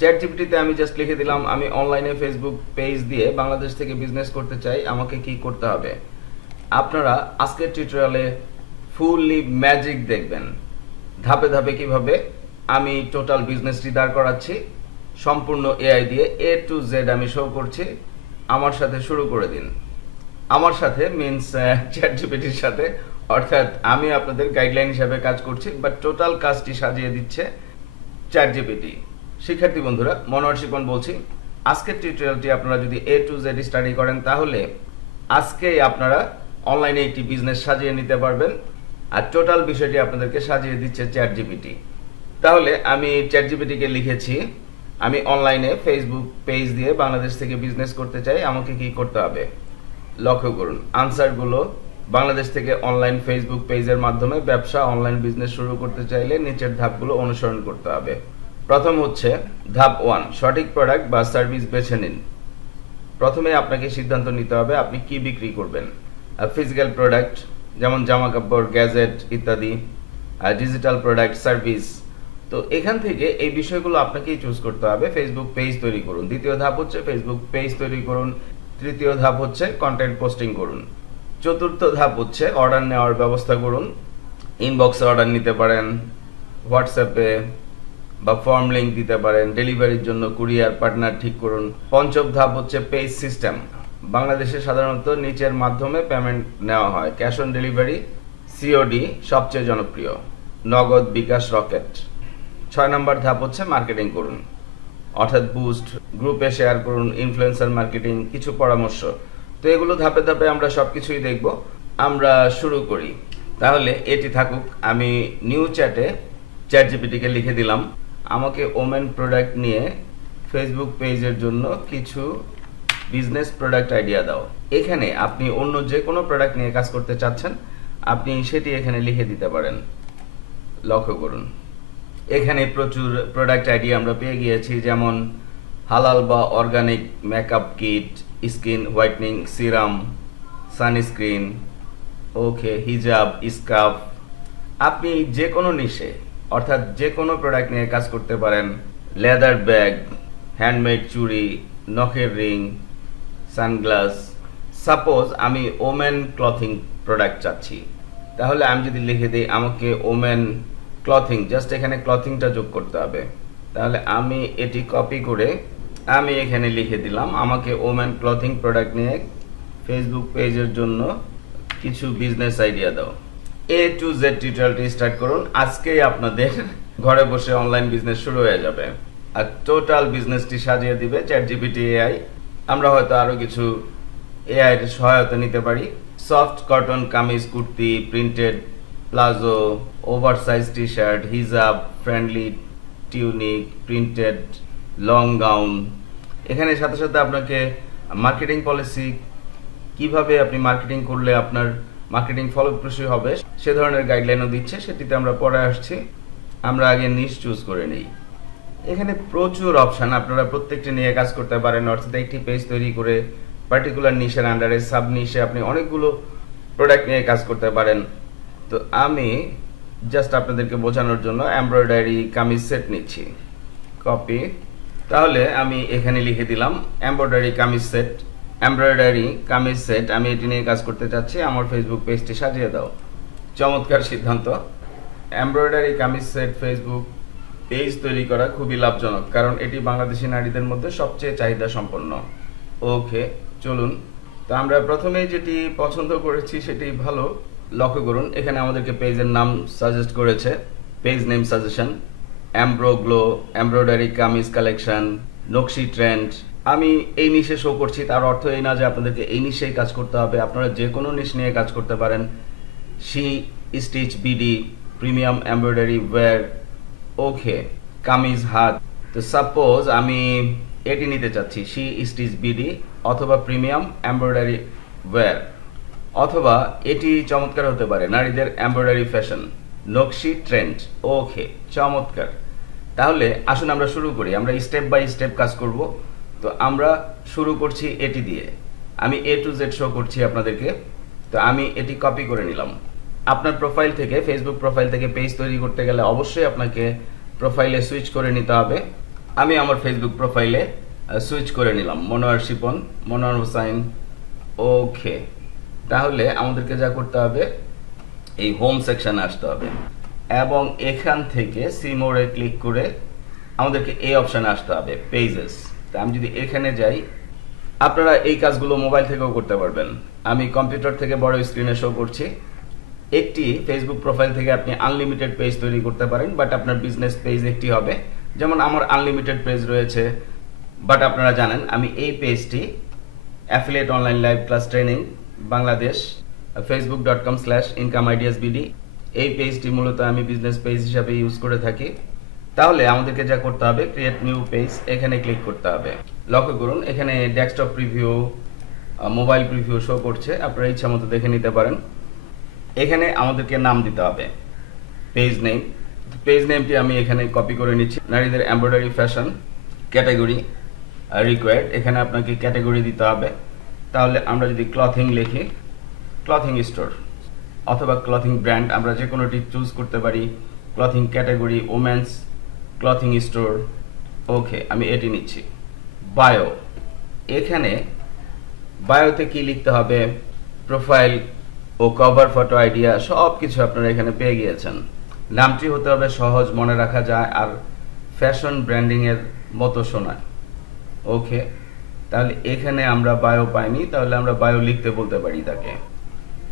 Chat জিপিটিতে আমি just লিখে দিলাম আমি অনলাইনে ফেসবুক পেজ দিয়ে বাংলাদেশ থেকে বিজনেস করতে চাই, আমাকে কি করতে হবে। আপনারা আজকের টিউটোরিয়ালে ফুললি ম্যাজিক দেখবেন, ধাপে ধাপে কিভাবে আমি টোটাল বিজনেসটি দাঁড় করাচ্ছি সম্পূর্ণ এআই দিয়ে এ টু জেড আমি শো করছি। আমার সাথে শুরু করে দিন। আমার সাথে মিনস চ্যাট জিপিটির সাথে, অর্থাৎ আমি আপনাদের গাইডলাইন হিসাবে কাজ করছি, বাট টোটাল কাজটি সাজিয়ে দিচ্ছে চ্যাট জিপিটি। শিক্ষার্থী বন্ধুরা, মনোহর শিপন বলছি। আজকের টিউটোরিয়ালটি আপনারা যদি এ টু জেড স্টাডি করেন তাহলে আজকেই আপনারা অনলাইনে একটি বিজনেস সাজিয়ে নিতে পারবেন, আর টোটাল বিষয়টি আপনাদেরকে সাজিয়ে দিচ্ছে চ্যাট জিপিটি। তাহলে আমি চ্যাট জিপিটিকে লিখেছি আমি অনলাইনে ফেসবুক পেজ দিয়ে বাংলাদেশ থেকে বিজনেস করতে চাই, আমাকে কি করতে হবে। লক্ষ্য করুন আনসারগুলো, বাংলাদেশ থেকে অনলাইন ফেসবুক পেজের মাধ্যমে ব্যবসা অনলাইন বিজনেস শুরু করতে চাইলে নিচের ধাপগুলো অনুসরণ করতে হবে। প্রথম হচ্ছে ধাপ 1, সঠিক প্রোডাক্ট বা সার্ভিস বেছে নিন। প্রথমে আপনাকে সিদ্ধান্ত নিতে হবে আপনি কি বিক্রি করবেন। ফিজিক্যাল প্রোডাক্ট যেমন জামা কাপড়, গ্যাজেট ইত্যাদি, ডিজিটাল প্রোডাক্ট, সার্ভিস। তো এখান থেকে এই বিষয়গুলো আপনাকেই চুজ করতে হবে। ফেসবুক পেজ তৈরি করুন। দ্বিতীয় ধাপ হচ্ছে ফেসবুক পেজ তৈরি করুন। তৃতীয় ধাপ হচ্ছে কন্টেন্ট পোস্টিং করুন। চতুর্থ ধাপ হচ্ছে অর্ডার নেওয়ার ব্যবস্থা করুন। ইনবক্সে অর্ডার নিতে পারেন, হোয়াটসঅ্যাপে বা ফর্ম লিঙ্ক দিতে পারেন। ডেলিভারির জন্য কুরিয়ার পার্টনার ঠিক করুন। পঞ্চম ধাপ হচ্ছে পেজ সিস্টেম। বাংলাদেশে সাধারণত নিচের মাধ্যমে পেমেন্ট নেওয়া হয়। ক্যাশ অন ডেলিভারি, সিওডি সবচেয়ে জনপ্রিয়, নগদ, বিকাশ, রকেট। 6 নম্বর ধাপ হচ্ছে মার্কেটিং করুন, অর্থাৎ বুস্ট, গ্রুপে শেয়ার করুন, ইনফ্লুয়েন্সার মার্কেটিং, কিছু পরামর্শ। তো এগুলো ধাপে ধাপে আমরা সবকিছুই দেখব। আমরা শুরু করি। তাহলে এটি থাকুক। আমি নিউ চ্যাটে চ্যাট জিপিটিকে লিখে দিলাম আমাকে ওমেন প্রোডাক্ট নিয়ে ফেসবুক পেজের জন্য কিছু বিজনেস প্রোডাক্ট আইডিয়া দাও। এখানে আপনি অন্য যে কোনো প্রোডাক্ট নিয়ে কাজ করতে চাচ্ছেন আপনি সেটি এখানে লিখে দিতে পারেন। লক্ষ্য করুন এখানে প্রচুর প্রোডাক্ট আইডিয়া আমরা পেয়ে গিয়েছি, যেমন হালাল বা organic makeup kit, skin whitening serum, sunscreen, okay, হিজাব, স্কার্ফ। আপনি যে কোনো নিশে অর্থাৎ যে কোনো প্রোডাক্ট নিয়ে কাজ করতে পারেন। লেদার ব্যাগ, হ্যান্ডমেড চুড়ি, নখের রিং, সানগ্লাস। সাপোজ আমি ওমেন ক্লথিং প্রোডাক্ট চাচ্ছি, তাহলে আমি যদি লিখে দিই আমাকে ওমেন ক্লথিং, জাস্ট এখানে ক্লথিংটা যোগ করতে হবে। তাহলে আমি এটি কপি করে আমি এখানে লিখে দিলাম আমাকে ওমেন ক্লথিং প্রোডাক্ট নিয়ে ফেসবুক পেজের জন্য কিছু বিজনেস আইডিয়া দাও। এ টু জেড টিউটোরিয়ালটি স্টার্ট করুন। আজকেই আপনাদের ঘরে বসে অনলাইন বিজনেস শুরু হয়ে যাবে, আর টোটাল বিজনেসটি সাজিয়ে দিবে চ্যাট জিপিটি এআই। আমরা হয়তো আরো কিছু এআই এর সহায়তা নিতে পারি। সফট কটন কামিজ, kurti, printed palazzo, oversize T shirt, হিজাব, friendly tunic, printed long gown. এখানে সাথে সাথে আপনাকে মার্কেটিং পলিসি, কিভাবে আপনি মার্কেটিং করলে আপনার মার্কেটিং ফলপ্রসূ হবে সে ধরনের গাইডলাইনও দিচ্ছে, সেটিতে আমরা পরে আসছি। আমরা আগে নিশ চুজ করে নেই। এখানে প্রচুর অপশন, আপনারা প্রত্যেকটি নিয়ে কাজ করতে পারেন। অর্থাৎ একটি পেজ তৈরি করে পার্টিকুলার নিশের আন্ডারে সাব নিশে আপনি অনেকগুলো প্রোডাক্ট নিয়ে কাজ করতে পারেন। তো আমি জাস্ট আপনাদেরকে বোঝানোর জন্য এমব্রয়ডারি কামিজ সেট নিচ্ছি, কপি। তাহলে আমি এখানে লিখে দিলাম embroidery kameez set. Embroidery kameez set, আমি এটি নিয়ে কাজ করতে চাচ্ছি, আমার ফেসবুক পেজটি সাজিয়ে দাও। চমৎকার সিদ্ধান্ত। Embroidery kameez set Facebook page তৈরি করা খুবই লাভজনক, কারণ এটি বাংলাদেশি নারীদের মধ্যে সবচেয়ে চাহিদা সম্পন্ন। ওকে, চলুন। তো আমরা প্রথমেই যেটি পছন্দ করেছি সেটি ভালো। লক্ষ্য করুন এখানে আমাদেরকে পেজের নাম সাজেস্ট করেছে, page name suggestion, এমব্রো glow, embroidery kameez collection, নকশি ট্রেন্ড। আমি এই নিশে শো করছি, তার অর্থ এই না যে আপনাদেরকে এই নিশেই কাজ করতে হবে। আপনারা যে কোনো নিশ নিয়ে কাজ করতে পারেন। She Stitch BD, premium embroidery wear, okay, কামিজ হাত। তো সাপোজ আমি এটি নিতে চাচ্ছি, শি স্টিচ বিডি অথবা প্রিমিয়াম এমব্রয়ডারি ওয়্যার, অথবা এটি চমৎকার হতে পারে নারীদের এমব্রয়ডারি ফ্যাশন, নকশি ট্রেন্ড। ওকে, চমৎকার। তাহলে আসুন আমরা শুরু করি। আমরা স্টেপ বাই স্টেপ কাজ করব। তো আমরা শুরু করছি এটি দিয়ে। আমি এ টু জেড শো করছি আপনাদেরকে। তো আমি এটি কপি করে নিলাম। আপনার প্রোফাইল থেকে, ফেসবুক প্রোফাইল থেকে পেজ তৈরি করতে গেলে অবশ্যই আপনাকে প্রোফাইলে সুইচ করে নিতে হবে। আমি আমার ফেসবুক প্রোফাইলে সুইচ করে নিলাম, মনোয়ার শিপন, মনোয়ার হোসাইন। ওকে, তাহলে আমাদেরকে যা করতে হবে, এই হোম সেকশনে আসতে হবে এবং এখান থেকে সি মোরে ক্লিক করে আমাদেরকে এই অপশানে আসতে হবে, পেজেস। তা আমি যদি এখানে যাই, আপনারা এই কাজগুলো মোবাইল থেকেও করতে পারবেন। আমি কম্পিউটার থেকে বড় স্ক্রিনে শো করছি। একটি ফেসবুক প্রোফাইল থেকে আপনি আনলিমিটেড পেজ তৈরি করতে পারেন, বাট আপনার বিজনেস পেজ একটি হবে। যেমন আমার আনলিমিটেড পেজ রয়েছে, বাট আপনারা জানেন আমি এই পেজটি affiliate online live class training Bangladesh facebook.com/incomeideasbd, এই পেজটি মূলত আমি বিজনেস পেজ হিসাবে ইউজ করে থাকি। তাহলে আমাদেরকে যা করতে হবে, ক্রিয়েট নিউ পেজ, এখানে ক্লিক করতে হবে। লক্ষ্য করুন এখানে desktop preview, mobile preview show করছে, আপনারা ইচ্ছা মতো দেখে নিতে পারেন। এখানে আমাদেরকে নাম দিতে হবে, পেজ নেম। পেজ নেমটি আমি এখানে কপি করে নিচ্ছি, নারীদের এমব্রয়ডারি ফ্যাশন, ক্যাটাগরি রিকোয়ার্ড, এখানে আপনাকে ক্যাটাগরি দিতে হবে। তাহলে আমরা যদি ক্লথিং লিখি, ক্লথিং স্টোর অথবা ক্লথিং ব্র্যান্ড, আমরা যে কোনোটি চুজ করতে পারি। Clothing category women's clothing store. Okay, আমি এটি নিচ্ছি। বায়ো, এখানে বায়োতে কি লিখতে হবে, প্রোফাইল ও কভার ফটো আইডিয়া সব কিছু আপনারা এখানে পেয়ে গিয়েছেন। নামটি হতে হবে সহজ, মনে রাখা যায়, আর ফ্যাশন ব্র্যান্ডিং এর মতো শোনায়। ওকে, তাহলে এখানে আমরা বায়ো পাইনি, তাহলে আমরা বায়ো লিখতে বলতে পারি তাকে।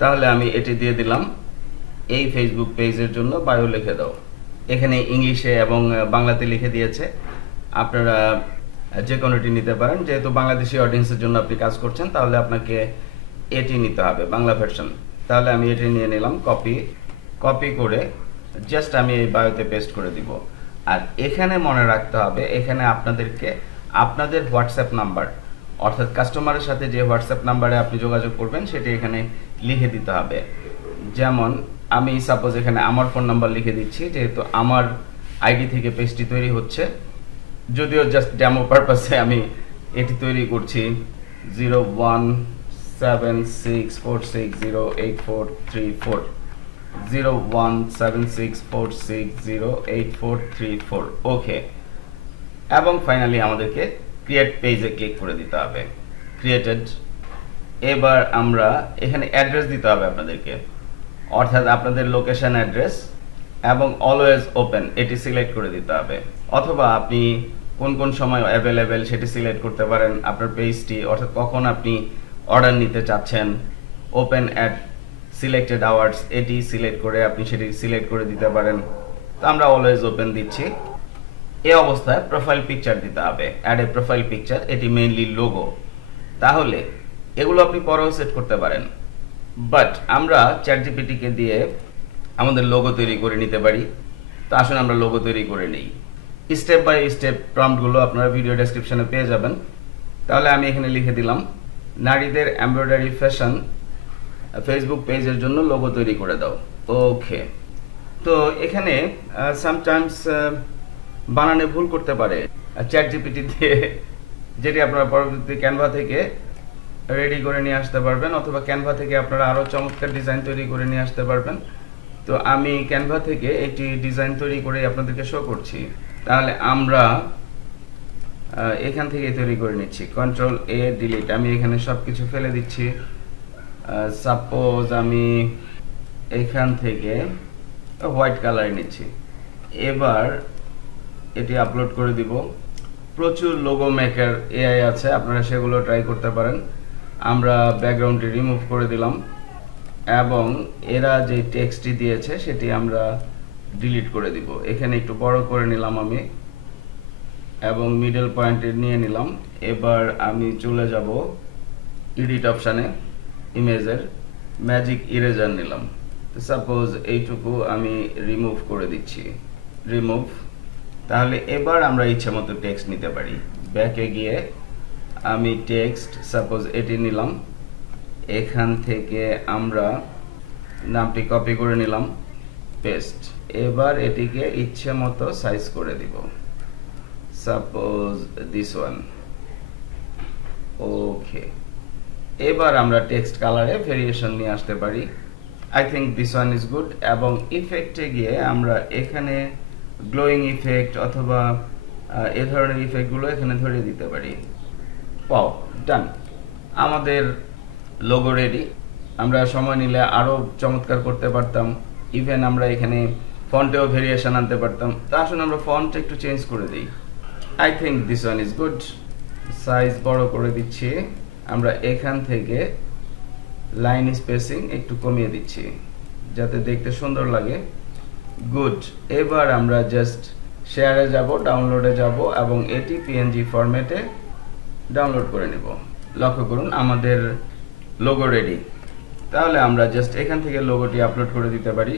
তাহলে আমি এটি দিয়ে দিলাম, এই ফেসবুক পেজের জন্য বায়ো লিখে দাও। এখানে ইংলিশে এবং বাংলাতে লিখে দিয়েছে, আপনারা যে কোনোটি নিতে পারেন। যেহেতু বাংলাদেশি অডিয়েন্সের জন্য আপনি কাজ করছেন, তাহলে আপনাকে এটি নিতে হবে, বাংলা ভার্সন। তাহলে আমি এটি নিয়ে নিলাম, কপি করে জাস্ট আমি এই বায়োতে পেস্ট করে দিব। আর এখানে মনে রাখতে হবে, এখানে আপনাদেরকে আপনাদের হোয়াটসঅ্যাপ নাম্বার, অর্থাৎ কাস্টমারের সাথে যে হোয়াটসঅ্যাপ নাম্বারে আপনি যোগাযোগ করবেন সেটি এখানে লিখে দিতে হবে। যেমন আমি সাপোজ এখানে আমার ফোন নাম্বার লিখে দিচ্ছি, যেহেতু আমার আইডি থেকে পেজটি তৈরি হচ্ছে, যদিও জাস্ট ডেমো পারপাসে আমি এটি তৈরি করছি। 01764608434 01764608434। ওকে, এবং ফাইনালি আমাদেরকে ক্রিয়েট পেজে ক্লিক করে দিতে হবে, ক্রিয়েটেড। এবার আমরা এখানে অ্যাড্রেস দিতে হবে আপনাদেরকে, অর্থাৎ আপনাদের লোকেশন অ্যাড্রেস, এবং অলওয়েজ ওপেন এটি সিলেক্ট করে দিতে হবে। অথবা আপনি কোন কোন সময় অ্যাভেলেবেল সেটি সিলেক্ট করতে পারেন, আপনার পেজটি, অর্থাৎ কখন আপনি অর্ডার নিতে চাচ্ছেন। ওপেন অ্যাট সিলেক্টেড আওয়ার্স এটি সিলেক্ট করে আপনি সেটি সিলেক্ট করে দিতে পারেন। তো আমরা অলওয়েজ ওপেন দিচ্ছি। এই অবস্থায় প্রোফাইল পিকচার দিতে হবে, অ্যাড এ প্রোফাইল পিকচার, এটি মেইনলি লোগো। তাহলে এগুলো আপনি পরেও সেট করতে পারেন, বাট আমরা চ্যাটজিপিটিকে দিয়ে আমাদের লোগো তৈরি করে নিতে পারি। তো আসুন আমরা লোগো তৈরি করে নিই। স্টেপ বাই স্টেপ প্রম্পটগুলো আপনারা ভিডিও ডেসক্রিপশনে পেয়ে যাবেন। তাহলে আমি এখানে লিখে দিলাম, নারীদের এমব্রয়ডারি ফ্যাশন ফেসবুক পেজের জন্য লোগো তৈরি করে দাও। ওকে, তো এখানে সামটাইমস বানানে ভুল করতে পারে চ্যাটজিপিটি দিয়ে, যেটি আপনারা পরবর্তী ক্যানভা থেকে রেডি করে নিয়ে আসতে পারবেন, অথবা ক্যানভা থেকে আপনারা আরো চমৎকার ডিজাইন তৈরি করে নিয়ে আসতে পারবেন। তো আমি ক্যানভা থেকে একটি ডিজাইন তৈরি করে আপনাদেরকে শো করছি। তাহলে আমরা এখান থেকে তৈরি করে নিচ্ছি, কন্ট্রোল এ ডিলিট, আমি এখানে সবকিছু ফেলে দিচ্ছি। সাপোজ আমি এখান থেকে হোয়াইট কালার নিচ্ছি। এবার এটি আপলোড করে দিব। প্রচুর লোগো মেকার এআই আছে, আপনারা সেগুলো ট্রাই করতে পারেন। আমরা ব্যাকগ্রাউন্ডটি রিমুভ করে দিলাম এবং এরা যে টেক্সটটি দিয়েছে সেটি আমরা ডিলিট করে দিব। এখানে একটু বড় করে নিলাম আমি এবং মিডল পয়েন্টে নিয়ে নিলাম। এবার আমি চলে যাব এডিট অপশানে, ইমেজের ম্যাজিক ইরেজার নিলাম। সাপোজ এইটুকু আমি রিমুভ করে দিচ্ছি, রিমুভ। তাহলে এবার আমরা ইচ্ছা মতো টেক্সট নিতে পারি। ব্যাকে গিয়ে আমি টেক্সট সাপোজ এটি নিলাম, এখান থেকে আমরা নামটি কপি করে নিলাম, পেস্ট। এবার এটিকে ইচ্ছে মতো সাইজ করে দিব, সাপোজ দিস ওয়ান। ওকে, এবার আমরা টেক্সট কালারে ভেরিয়েশন নিয়ে আসতে পারি। I think this one is good. এবং ইফেক্টে গিয়ে আমরা এখানে গ্লোয়িং ইফেক্ট অথবা এই ধরনের ইফেক্টগুলো এখানে ধরিয়ে দিতে পারি। ওয়াও, ডান। আমাদের লোগো রেডি। আমরা সময় নিলে আরো চমৎকার করতে পারতাম, ইভেন আমরা এখানে ফন্টেও ভেরিয়েশন আনতে পারতাম। তা আসলে আমরা ফন্ট একটু চেঞ্জ করে দিই। I think this one is good. Size বড় করে দিচ্ছি। আমরা এখান থেকে লাইন স্পেসিং একটু কমিয়ে দিচ্ছি যাতে দেখতে সুন্দর লাগে। গুড। এবার আমরা জাস্ট শেয়ারে যাব, ডাউনলোডে যাব এবং এটি পিএনজি ফরম্যাটে ডাউনলোড করে নেব। লক্ষ্য করুন আমাদের লোগো রেডি। তাহলে আমরা জাস্ট এখান থেকে লোগোটি আপলোড করে দিতে পারি।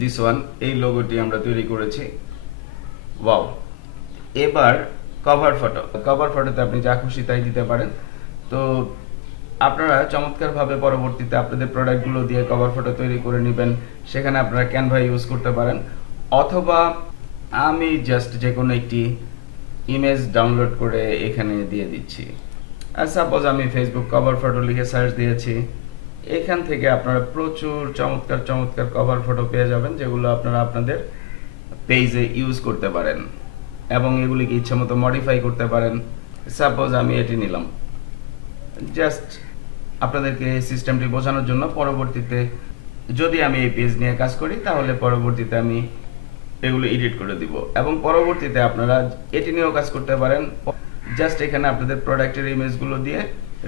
দিস ওয়ান, এই লোগোটি আমরা তৈরি করেছি। ওয়াও। এবার কভার ফটো। কভার ফটোতে আপনি যা খুশি তাই দিতে পারেন। তো আপনারা চমৎকারভাবে পরবর্তীতে আপনাদের প্রোডাক্টগুলো দিয়ে কভার ফটো তৈরি করে নেবেন। সেখানে আপনারা ক্যানভা ইউজ করতে পারেন, অথবা আমি জাস্ট যে কোনো একটি ইমেজ ডাউনলোড করে এখানে দিয়ে দিচ্ছি। আর সাপোজ আমি ফেসবুক কভার ফটো লিখে সার্চ দিয়েছি। এখান থেকে আপনারা প্রচুর চমৎকার চমৎকার কভার ফটো পেয়ে যাবেন, যেগুলো আপনারা আপনাদের পেজে ইউজ করতে পারেন এবং এগুলিকে ইচ্ছামতো মডিফাই করতে পারেন। সাপোজ আমি এটি নিলাম জাস্ট আপনাদেরকে সিস্টেমটি বোঝানোর জন্য। পরবর্তীতে যদি আমি এই পেজ নিয়ে কাজ করি তাহলে পরবর্তীতে আমি এগুলো এডিট করে দিব এবং পরবর্তীতে আপনারা এটি নিয়েও কাজ করতে পারেন। জাস্ট এখানে আপনাদের প্রোডাক্টের ইমেজগুলো দিয়ে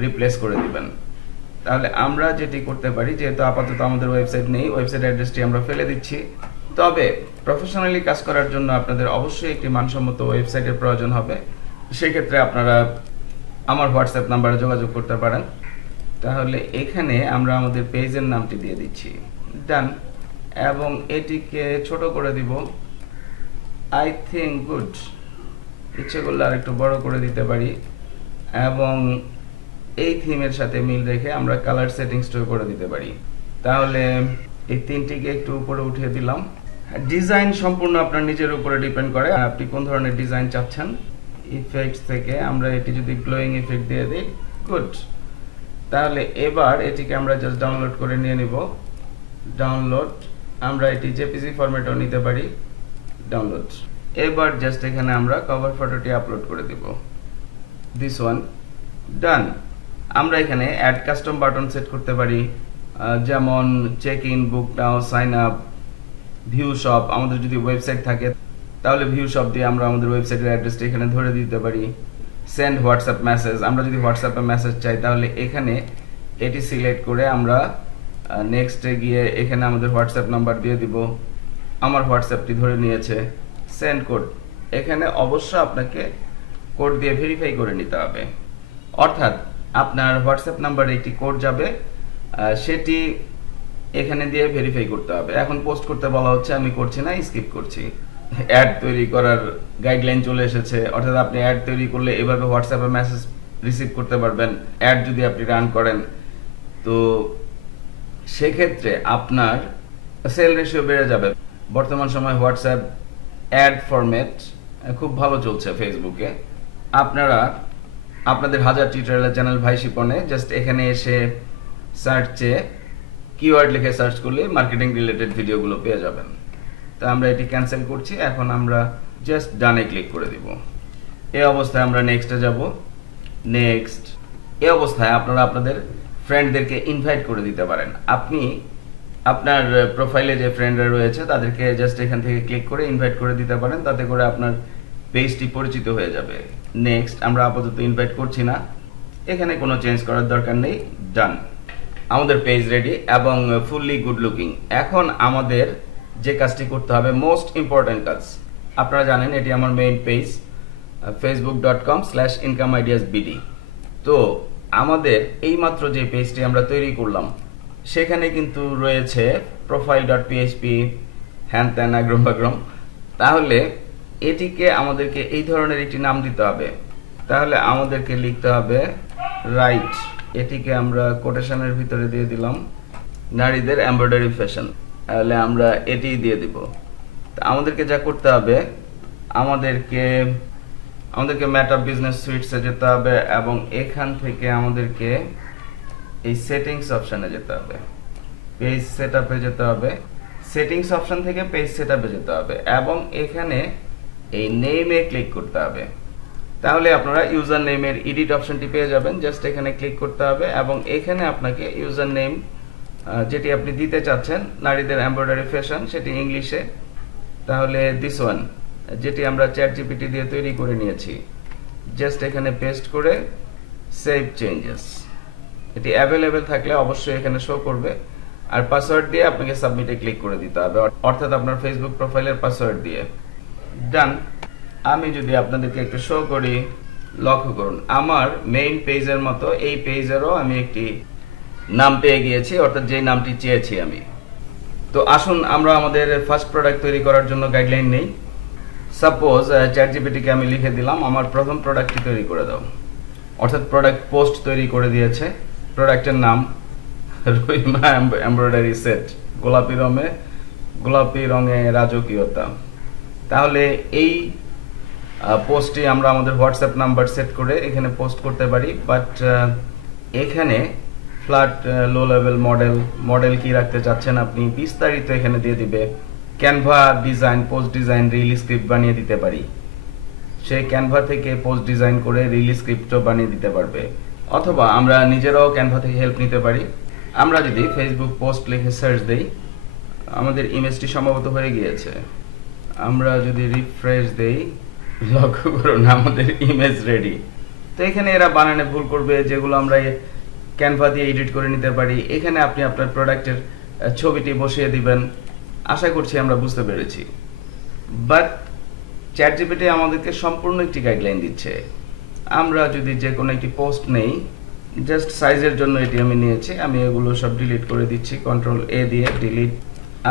রিপ্লেস করে দিবেন। তাহলে আমরা যেটি করতে পারি, যেহেতু আপাতত আমাদের ওয়েবসাইট নেই, ওয়েবসাইট অ্যাড্রেসটি আমরা ফেলে দিচ্ছি। তবে প্রফেশনালি কাজ করার জন্য আপনাদের অবশ্যই একটি মানসম্মত ওয়েবসাইটের প্রয়োজন হবে। সেক্ষেত্রে আপনারা আমার হোয়াটসঅ্যাপ নাম্বারে যোগাযোগ করতে পারেন। তাহলে এখানে আমরা আমাদের পেজের নামটি দিয়ে দিচ্ছি। ডান। এবং এটিকে ছোট করে দিব। I think good. ইচ্ছে করলে আর একটু বড় করে দিতে পারি এবং এই থিমের সাথে মিল রেখে আমরা কালার সেটিংসটাও করে দিতে পারি। তাহলে এই তিনটিকে একটু উপরে উঠিয়ে দিলাম। ডিজাইন সম্পূর্ণ আপনার নিজের উপরে ডিপেন্ড করে, আপনি কোন ধরনের ডিজাইন চাচ্ছেন। ইফেক্টস থেকে আমরা এটি যদি গ্লোয়িং ইফেক্ট দিয়ে দিই, গুড। তাহলে এবার এটিকে আমরা জাস্ট ডাউনলোড করে নিয়ে নিব। ডাউনলোড। আমরা এটি জেপিজি ফরম্যাটেও নিতে পারি। ডাউনলোড। এবার জাস্ট এখানে আমরা কভার ফটোটি আপলোড করে দিব। This one. ডান। আমরা এখানে অ্যাড কাস্টম বাটন সেট করতে পারি, যেমন check in, book now, sign up, view shop. আমাদের যদি ওয়েবসাইট থাকে তাহলে ভিউ শপ দিয়ে আমরা আমাদের ওয়েবসাইটের অ্যাড্রেসটা এখানে ধরে দিতে পারি। Send WhatsApp message. আমরা যদি হোয়াটসঅ্যাপে মেসেজ চাই তাহলে এখানে এটি সিলেক্ট করে আমরা নেক্সটে গিয়ে এখানে আমাদের হোয়াটসঅ্যাপ নাম্বার দিয়ে দিব। আমার হোয়াটসঅ্যাপটি ধরে নিয়েছে। Send code. এখানে অবশ্য আপনাকে কোড দিয়ে ভেরিফাই করে নিতে হবে, অর্থাৎ আপনার হোয়াটসঅ্যাপ নাম্বারে একটি কোড যাবে, সেটি এখানে দিয়ে ভেরিফাই করতে হবে। এখন পোস্ট করতে বলা হচ্ছে, আমি করছি না, স্কিপ করছি। অ্যাড তৈরি করার গাইডলাইন চলে এসেছে, অর্থাৎ আপনি অ্যাড তৈরি করলে এভাবে হোয়াটসঅ্যাপে মেসেজ রিসিভ করতে পারবেন। অ্যাড যদি আপনি রান করেন তো সেক্ষেত্রে আপনার সেল রেশিও বেড়ে যাবে। বর্তমান সময় হোয়াটসঅ্যাপ অ্যাড ফরম্যাট খুব ভালো চলছে ফেসবুকে। আপনারা আপনাদের হাজার টিউটোরিয়াল চ্যানেল ভাই শিপনে জাস্ট এখানে এসে সার্চে কিওয়ার্ড লিখে সার্চ করলে মার্কেটিং রিলেটেড ভিডিওগুলো পেয়ে যাবেন। তো আমরা এটি ক্যান্সেল করছি। এখন আমরা জাস্ট ডানে ক্লিক করে দিব। এই অবস্থায় আমরা নেক্সটে যাব। নেক্সট। এই অবস্থায় আপনারা আপনাদের ফ্রেন্ডদেরকে ইনভাইট করে দিতে পারেন। আপনি আপনার প্রোফাইলে যে ফ্রেন্ডরা রয়েছে তাদেরকে জাস্ট এখান থেকে ক্লিক করে ইনভাইট করে দিতে পারেন, তাতে করে আপনার পেজটি পরিচিত হয়ে যাবে। নেক্সট। আমরা আপাতত ইনভাইট করছি না, এখানে কোনো চেঞ্জ করার দরকার নেই। ডান। আমাদের পেজ রেডি এবং ফুললি গুড লুকিং। এখন আমাদের যে কাজটি করতে হবে, মোস্ট ইম্পর্টেন্ট কাজ, আপনারা জানেন এটি আমার মেইন পেজ facebook.com/incomeideasbd। তো আমাদের এইমাত্র যে পেজটি আমরা তৈরি করলাম সেখানে কিন্তু রয়েছে profile.php, হ্যান ত্যান আগ্রম বাগ্রম। তাহলে এটিকে আমাদেরকে এই ধরনের একটি নাম দিতে হবে। তাহলে আমাদেরকে লিখতে হবে রাইট। এটিকে আমরা কোটেশনের ভিতরে দিয়ে দিলাম, নারীদের এমব্রয়ডারি ফ্যাশন। তাহলে আমরা এটি দিয়ে দিব। আমাদেরকে যা করতে হবে, আমাদেরকে মেটা বিজনেস সুইটসে যেতে হবে এবং এখান থেকে আমাদেরকে এই সেটিংস অপশনে যেতে হবে, পেজ সেটআপে যেতে হবে। সেটিংস অপশন থেকে পেজ সেটআপে যেতে হবে এবং এখানে এই নেমে ক্লিক করতে হবে। তাহলে আপনারা ইউজার নেমের এডিট অপশনটি পেয়ে যাবেন। জাস্ট এখানে ক্লিক করতে হবে এবং এখানে আপনাকে ইউজার নেম যেটি আপনি দিতে চাচ্ছেন নারীদের এমব্রয়ডারি ফ্যাশন সেটি ইংলিশে, তাহলে দিস ওয়ান যেটি আমরা চ্যাট জিপিটি দিয়ে তৈরি করে নিয়েছি, জাস্ট এখানে পেস্ট করে সেভ চেঞ্জেস, এটি অ্যাভেলেবেল থাকলে অবশ্যই এখানে শো করবে। আর পাসওয়ার্ড দিয়ে আপনাকে সাবমিটে ক্লিক করে দিতে হবে, অর্থাৎ আপনার ফেসবুক প্রোফাইলের পাসওয়ার্ড দিয়ে। ডান। আমি যদি আপনাদেরকে একটু শো করি, লক্ষ্য করুন আমার মেইন পেজের মতো এই পেজেরও আমি একটি নাম পেয়ে গিয়েছি, অর্থাৎ যে নামটি চেয়েছি আমি। তো আসুন আমরা আমাদের ফার্স্ট প্রোডাক্ট তৈরি করার জন্য গাইডলাইন নেই। সাপোজ চ্যাট জিপিটিকে আমি লিখে দিলাম আমার প্রথম প্রোডাক্টটি তৈরি করে দাও, অর্থাৎ প্রোডাক্ট পোস্ট তৈরি করে দিয়েছে। প্রোডাক্টের নাম রহিমা এমব্রয়ডারি সেট, গোলাপি রঙে রাজকীয়তা। তাহলে এই পোস্টটি আমরা আমাদের হোয়াটসঅ্যাপ নাম্বার সেট করে এখানে পোস্ট করতে পারি, বাট এখানে ফ্ল্যাট লো লেভেল মডেল কি রাখতে চাচ্ছেন আপনি বিস্তারিত এখানে দিয়ে দিবে। Canva design, post design, reel script বানিয়ে দিতে পারি, সেই ক্যানভা থেকে পোস্ট ডিজাইন করে রিল স্ক্রিপ্টও বানিয়ে দিতে পারবে, অথবা আমরা নিজেরাও ক্যানভা থেকে হেল্প নিতে পারি। আমরা যদি ফেসবুক পোস্ট লিখে সার্চ দেই, আমাদের ইমেজটি সম্ভবত হয়ে গিয়েছে। আমরা যদি রিফ্রেশ দেই, লক্ষ্য করুন আমাদের ইমেজ রেডি। তো এখানে এরা বানানে ভুল করবে, যেগুলো আমরা ক্যানভা দিয়ে এডিট করে নিতে পারি। এখানে আপনি আপনার প্রোডাক্টের ছবিটি বসিয়ে দিবেন। আশা করছি আমরা বুঝতে পেরেছি। বাট চ্যাট জিপিটি আমাদেরকে সম্পূর্ণ একটি গাইডলাইন দিচ্ছে। আমরা যদি যে কোনো একটি পোস্ট নেই, জাস্ট সাইজের জন্য এটি আমি নিয়েছি, আমি এগুলো সব ডিলিট করে দিচ্ছি কন্ট্রোল এ দিয়ে ডিলিট।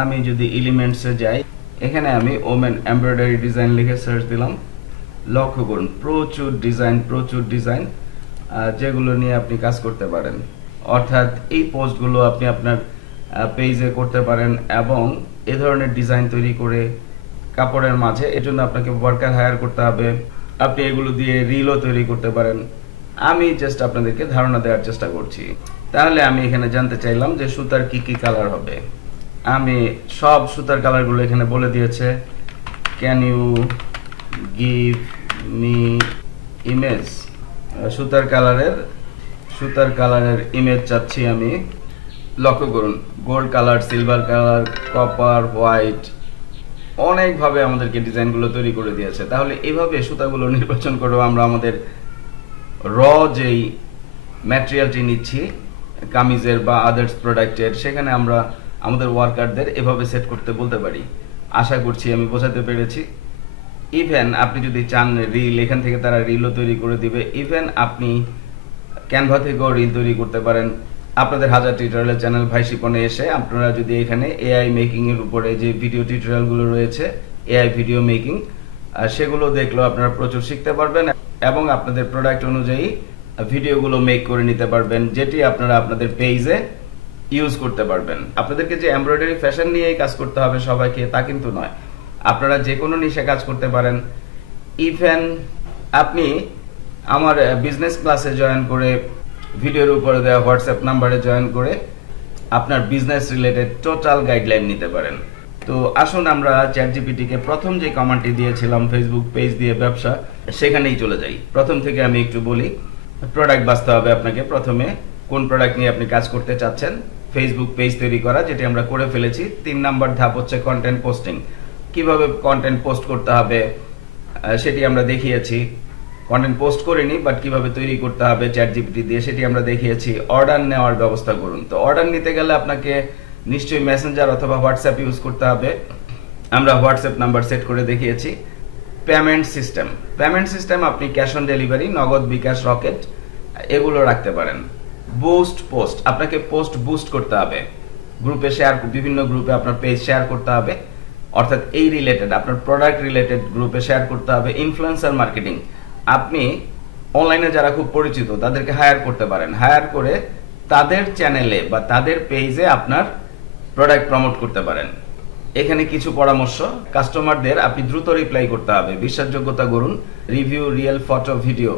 আমি যদি এলিমেন্টসে যাই, এখানে আমি ওমেন এমব্রয়ডারি ডিজাইন লিখে সার্চ দিলাম। লক্ষ্য করুন প্রচুর ডিজাইন যেগুলো নিয়ে আপনি কাজ করতে পারেন, অর্থাৎ এই পোস্টগুলো আপনি আপনার পেজে করতে পারেন এবং এ ধরনের ডিজাইন তৈরি করে কাপড়ের মাঝে, এর জন্য আপনাকে ওয়ার্কার হায়ার করতে হবে। আপনি এগুলো দিয়ে রিলও তৈরি করতে পারেন। আমি জাস্ট আপনাদেরকে ধারণা দেওয়ার চেষ্টা করছি। তাহলে আমি এখানে জানতে চাইলাম যে সুতার কি কি কালার হবে। আমি সব সুতার কালারগুলো এখানে বলে দিয়েছে। Can you give me image, সুতার কালারের ইমেজ চাচ্ছি আমি। লক্ষ্য করুন gold colour, silver colour, copper, white, অনেকভাবে আমাদেরকে ডিজাইনগুলো তৈরি করে দিয়েছে। তাহলে এইভাবে সুতাগুলো নির্বাচন করেও আমরা আমাদের যেই ম্যাটেরিয়ালটি নিচ্ছি কামিজের বা আদার্স প্রোডাক্টের, সেখানে আমরা আমাদের ওয়ার্কারদের এভাবে সেট করতে বলতে পারি। আশা করছি আমি বোঝাতে পেরেছি। ইভেন আপনি যদি চান রিল, এখান থেকে তারা রিলও তৈরি করে দিবে। ইভেন আপনি ক্যানভা থেকেও রিল তৈরি করতে পারেন। আপনাদের হাজার টিউটোরিয়ালের চ্যানেল ভাই শিপনে এসে আপনারা যদি এখানে এআই মেকিং এর উপরে যে ভিডিও টিউটোরিয়ালগুলো রয়েছে, এআই ভিডিও মেকিং, সেগুলো দেখলেও আপনারা প্রচুর শিখতে পারবেন এবং আপনাদের প্রোডাক্ট অনুযায়ী ভিডিওগুলো মেক করে নিতে পারবেন, যেটি আপনারা আপনাদের পেজে ইউজ করতে পারবেন। আপনাদেরকে যে এমব্রয়ডারি ফ্যাশন নিয়েই কাজ করতে হবে সবাইকে তা কিন্তু নয়, আপনারা যে কোনো নিশে কাজ করতে পারেন। ইভেন আপনি আমার বিজনেস ক্লাসে জয়েন করে, ভিডিওর উপরে দেওয়া হোয়াটসঅ্যাপ নাম্বারে জয়েন করে আপনার বিজনেস রিলেটেড টোটাল গাইডলাইন নিতে পারেন। তো আসুন আমরা চ্যাট জিপিটিকে প্রথম যে কমান্ডটি দিয়েছিলাম ফেসবুক পেজ দিয়ে ব্যবসা, সেখানেই চলে যাই। প্রথম থেকে আমি একটু বলি। প্রোডাক্ট বাছতে হবে আপনাকে। প্রথমে কোন প্রোডাক্ট নিয়ে আপনি কাজ করতে চাচ্ছেন, ফেসবুক পেজ তৈরি করা, যেটি আমরা করে ফেলেছি। 3 নাম্বার ধাপ হচ্ছে কন্টেন্ট পোস্টিং। কিভাবে কন্টেন্ট পোস্ট করতে হবে সেটি আমরা দেখিয়েছি। কন্টেন্ট পোস্ট করিনি, বাট কিভাবে তৈরি করতে হবে চ্যাট জিপিটি দিয়ে সেটি আমরা দেখিয়েছি। অর্ডার নেওয়ার ব্যবস্থা করুন। তো অর্ডার নিতে গেলে আপনাকে নিশ্চয়ই মেসেঞ্জার অথবা হোয়াটসঅ্যাপ ইউজ করতে হবে। আমরা হোয়াটসঅ্যাপ নাম্বার সেট করে দেখিয়েছি। পেমেন্ট সিস্টেম আপনি ক্যাশ অন ডেলিভারি, নগদ, বিকাশ, রকেট এগুলো রাখতে পারেন। বুস্ট পোস্ট, আপনাকে পোস্ট বুস্ট করতে হবে, গ্রুপে শেয়ার, বিভিন্ন গ্রুপে আপনার পেজ শেয়ার করতে হবে, অর্থাৎ এই রিলেটেড আপনার প্রোডাক্ট রিলেটেড গ্রুপে শেয়ার করতে হবে। ইনফ্লুয়েন্সার মার্কেটিং, আপনি অনলাইনে যারা খুব পরিচিত তাদেরকে হায়ার করতে পারেন, হায়ার করে তাদের চ্যানেলে বা তাদের পেজে আপনার প্রোডাক্ট প্রমোট করতে পারেন। এখানে কিছু পরামর্শ, কাস্টমারদের আপনি দ্রুত রিপ্লাই করতে হবে, বিশ্বাসযোগ্যতা গড়ুন, রিভিউ, রিয়েল ফটো, ভিডিও,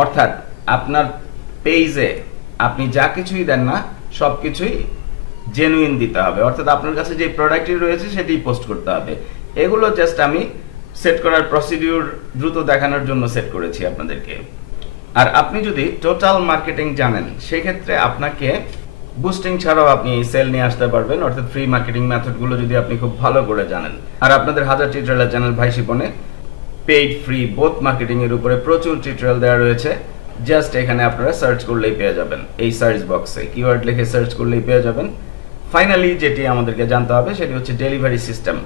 অর্থাৎ আপনার পেজে আপনি যা কিছুই দেন না সবকিছুই জেনুইন দিতে হবে, অর্থাৎ আপনার কাছে যে প্রোডাক্টটি রয়েছে সেটি পোস্ট করতে হবে। এগুলো জাস্ট আমি সেট করার প্রসিডিউর দ্রুত দেখানোর জন্য সেট করেছি আপনাদেরকে। আর আপনি যদি টোটাল মার্কেটিং জানেন সেক্ষেত্রে আপনাকে বুস্টিং ছাড়াও আপনি সেল নিয়ে আসতে পারবেন, অর্থাৎ ফ্রি মার্কেটিং মেথডগুলো যদি আপনি খুব ভালো করে জানেন। আর আপনাদের হাজার টিউটোরিয়াল চ্যানেল ভাই শিপনে পেইড ফ্রি বোথ মার্কেটিং এর উপরে প্রচুর টিউটোরিয়াল দেওয়া রয়েছে। জাস্ট এখানে আপনারা সার্চ করলেই পেয়ে যাবেন, এই সার্চ বক্সে কিওয়ার্ড লিখে সার্চ করলেই পেয়ে যাবেন। ফাইনালি যেটি আমাদেরকে জানতে হবে সেটি হচ্ছে ডেলিভারি সিস্টেম,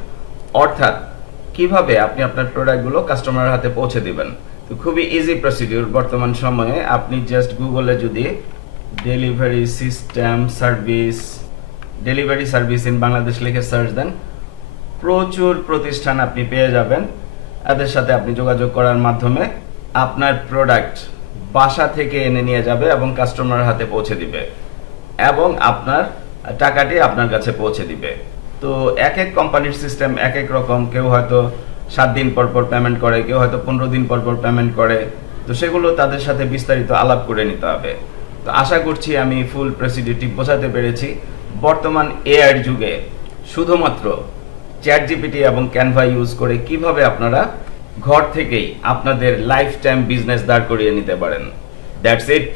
অর্থাৎ কিভাবে আপনি আপনার প্রোডাক্টগুলো কাস্টমারের হাতে পৌঁছে দিবেন। তো খুবই ইজি প্রসিডিউর। বর্তমান সময়ে আপনি জাস্ট গুগলে যদি delivery system service, delivery service in Bangladesh লিখে সার্চ দেন, প্রচুর প্রতিষ্ঠান আপনি পেয়ে যাবেন। এদের সাথে আপনি যোগাযোগ করার মাধ্যমে আপনার প্রোডাক্ট বাসা থেকে এনে নিয়ে যাবে এবং কাস্টমারের হাতে পৌঁছে দিবে এবং আপনার টাকাটি আপনার কাছে পৌঁছে দিবে। তো এক এক কোম্পানির সিস্টেম এক এক রকম, কেউ হয়তো 7 দিন পর পর পেমেন্ট করে, কেউ হয়তো 15 দিন পর পর পেমেন্ট করে। তো সেগুলো তাদের সাথে বিস্তারিত আলাপ করে নিতে হবে। তো আশা করছি আমি ফুল প্রসিডিউরটি বোঝাতে পেরেছি। বর্তমান এআই যুগে শুধুমাত্র চ্যাট জিপিটি এবং ক্যানভা ইউজ করে কিভাবে আপনারা ঘর থেকেই আপনাদের লাইফ টাইম বিজনেস দাঁড় করিয়ে নিতে পারেন। That's it.